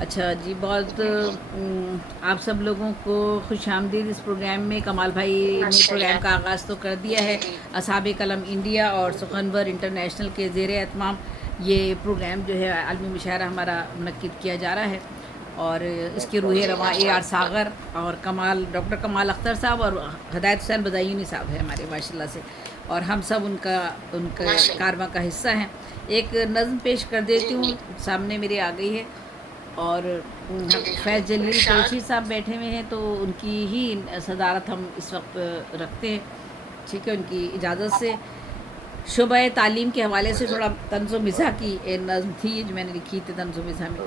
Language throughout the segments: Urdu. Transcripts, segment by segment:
اچھا جی، بہت آپ سب لوگوں کو خوش آمدید اس پروگرام میں۔ کمال بھائی نے پروگرام کا آغاز تو کر دیا ہے۔ اصحاب قلم انڈیا اور سخنور انٹرنیشنل کے زیر اہتمام یہ پروگرام جو ہے عالمی مشاعرہ ہمارا منعقد کیا جا رہا ہے، اور اس کے روح رواں اے آر ساغر اور ڈاکٹر کمال اختر صاحب اور ہدایت حسین بدایونی صاحب ہیں ہمارے ماشاء اللہ سے، اور ہم سب ان کا کارواں کا حصہ ہیں۔ ایک نظم پیش کر دیتی ہوں، سامنے میرے آ گئی ہے، اور فیض جلیل قریشی صاحب بیٹھے ہوئے ہیں تو ان کی ہی صدارت ہم اس وقت رکھتے ہیں، ٹھیک ہے، ان کی اجازت سے۔ شعبہ تعلیم کے حوالے سے تھوڑا طنز و مزاح کی نظم تھی جو میں نے لکھی تھی طنز و مزاح میں۔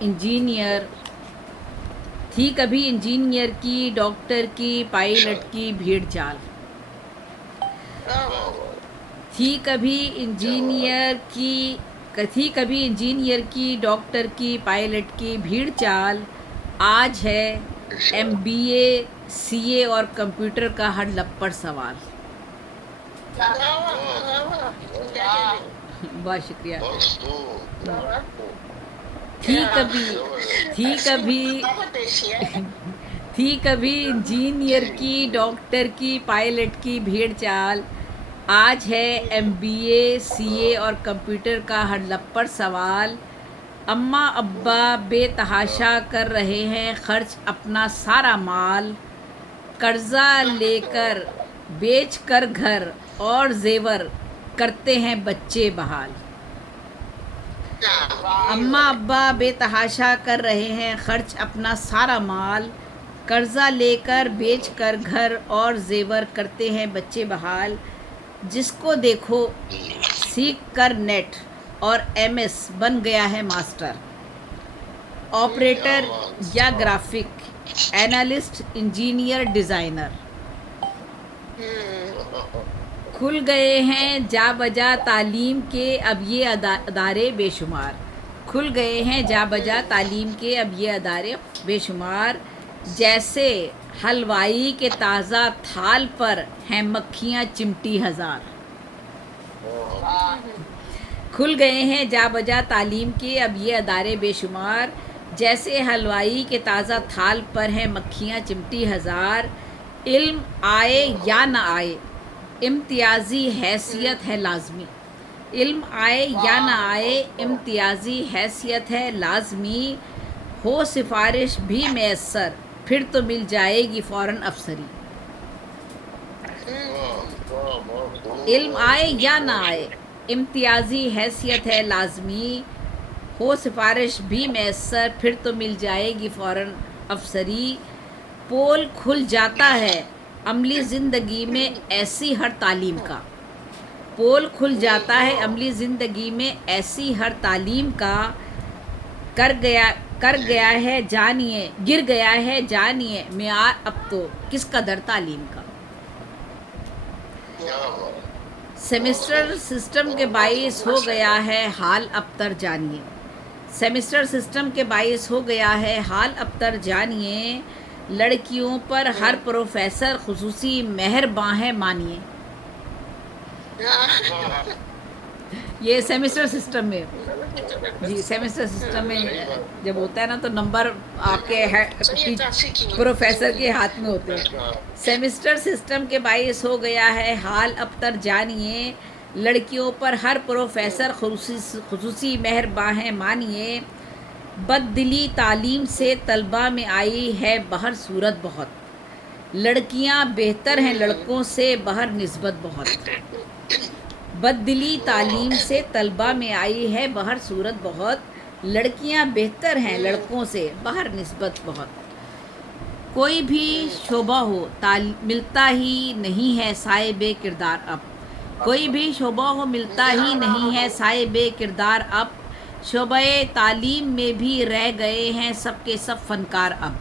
انجینئر تھی کبھی انجینئر کی، ڈاکٹر کی، پائلٹ کی بھیڑ چال، تھی کبھی انجینئر کی، ڈاکٹر کی، پائلٹ کی بھیڑ چال، آج ہے ایم بی اے، سی اے اور کمپیوٹر کا ہر لپڑ سوال۔ بہت شکریہ۔ تھی کبھی انجینئر کی، ڈاکٹر کی، پائلٹ کی بھیڑ چال، آج ہے ایم بی اے، سی اے اور کمپیوٹر کا ہر لپڑ سوال۔ اماں ابا بے تحاشا کر رہے ہیں خرچ اپنا سارا مال، قرضہ لے کر بیچ کر گھر اور زیور کرتے ہیں بچے بحال۔ اماں ابا بے تحاشا کر رہے ہیں خرچ اپنا سارا مال، قرضہ لے کر بیچ کر گھر اور زیور کرتے ہیں بچے بحال۔ جس کو دیکھو سیکھ کر نیٹ اور ایم ایس بن گیا ہے ماسٹر، آپریٹر یا گرافک اینالسٹ، انجینئر، ڈیزائنر۔ کھل گئے ہیں جا بجا تعلیم کے اب یہ ادارے بے شمار، کھل گئے ہیں جا بجا تعلیم کے اب یہ ادارے بے شمار، جیسے حلوائی کے تازہ تھال پر ہیں مکھیاں چمٹی ہزار۔ کھل گئے ہیں جا بجا تعلیم کے اب یہ ادارے بے شمار، جیسے حلوائی کے تازہ تھال پر ہیں مکھیاں چمٹی ہزار۔ علم آئے یا نہ آئے امتیازی حیثیت ہے لازمی، علم آئے یا نہ آئے امتیازی حیثیت ہے لازمی، ہو سفارش بھی میسر پھر تو مل جائے گی فوراً افسری۔ علم آئے یا نہ آئے امتیازی حیثیت ہے لازمی، ہو سفارش بھی میسر پھر تو مل جائے گی فوراً افسری۔ پول کھل جاتا ہے عملی زندگی میں ایسی ہر تعلیم کا، پول کھل جاتا ہے عملی زندگی میں ایسی ہر تعلیم کا، گر گیا ہے جانیے معیار اب تو کس قدر تعلیم کا۔ سیمسٹر سسٹم کے باعث ہو گیا ہے حال ابتر جانیے، سیمسٹر سسٹم کے باعث ہو گیا ہے حال ابتر جانیے، لڑکیوں پر ہر پروفیسر خصوصی مہرباں ہے مانیے۔ یہ سیمسٹر سسٹم میں، جی سیمسٹر سسٹم میں جب ہوتا ہے نا تو نمبر آپ کے پروفیسر کے ہاتھ میں ہوتے ہیں۔ سیمسٹر سسٹم کے باعث ہو گیا ہے حال ابتر جانیے، لڑکیوں پر ہر پروفیسر خصوصی مہرباں ہے مانیے، بد دلی تعلیم سے طلباء میں آئی ہے بہر صورت بہت، لڑکیاں بہتر ہیں لڑکوں سے بہر نسبت بہت، بد دلی تعلیم سے طلباء میں آئی ہے بہر صورت بہت، لڑکیاں بہتر ہیں لڑکوں سے بہر نسبت بہت۔ کوئی بھی شعبہ ہو ملتا ہی نہیں ہے صاحب کردار اب، کوئی بھی شعبہ ہو ملتا ہی نہیں ہے صاحب کردار اب، شعبہ تعلیم میں بھی رہ گئے ہیں سب کے سب فنکار اب۔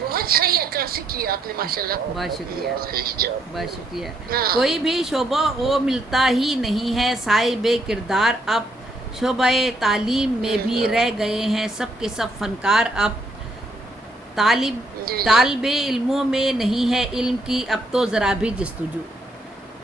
بہت صحیح عکاسی کی آپ نے ماشاءاللہ۔ بہت شکریہ، بہت شکریہ۔ کوئی بھی شعبہ ہو ملتا ہی نہیں ہے صاحب کردار اب، شعبہ تعلیم میں بھی رہ گئے ہیں سب کے سب فنکار اب، طالب علموں میں نہیں ہے علم کی اب تو ذرا بھی جستجو،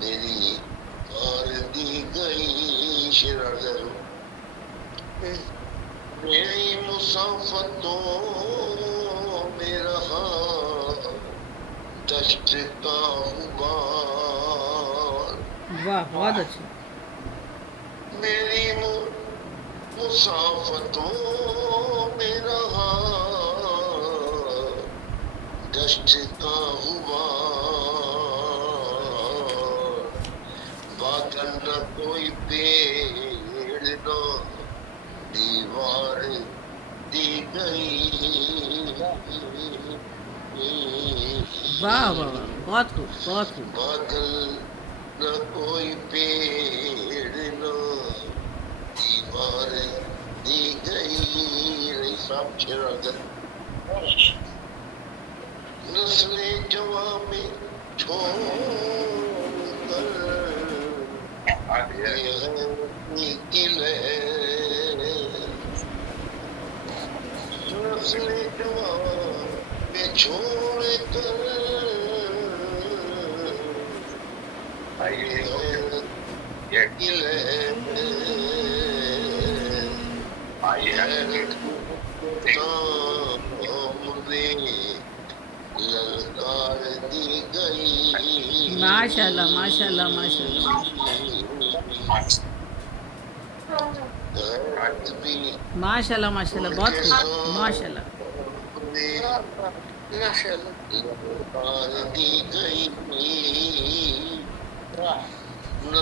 میری مار دی گئی. شیر عرض میری مسافتوں میں رہا دشت کا غبار. واہ بہت اچھا. میری مسافتوں میں رہا دشت کا غبار. بادل نہ کوئی پیڑ نہ دیوار دی گئی. واہ واہ واہ بہت خوب بہت خوب. بادل نہ کوئی پیڑ نہ دیوار دی گئی. رہی صاحب شیر اگر نسل جوان میں چھوڑ کر کی لہر. نسل جوان میں چھوڑ کر یہ کی لہر للکار دی گئی. ماشاء اللہ ماشاء اللہ ماشاء اللہ. غیرت بھی ماشاء اللہ ماشاء اللہ بہت خوب ماشاء اللہ. ماشاء اللہ. للکار دی گئی. نہ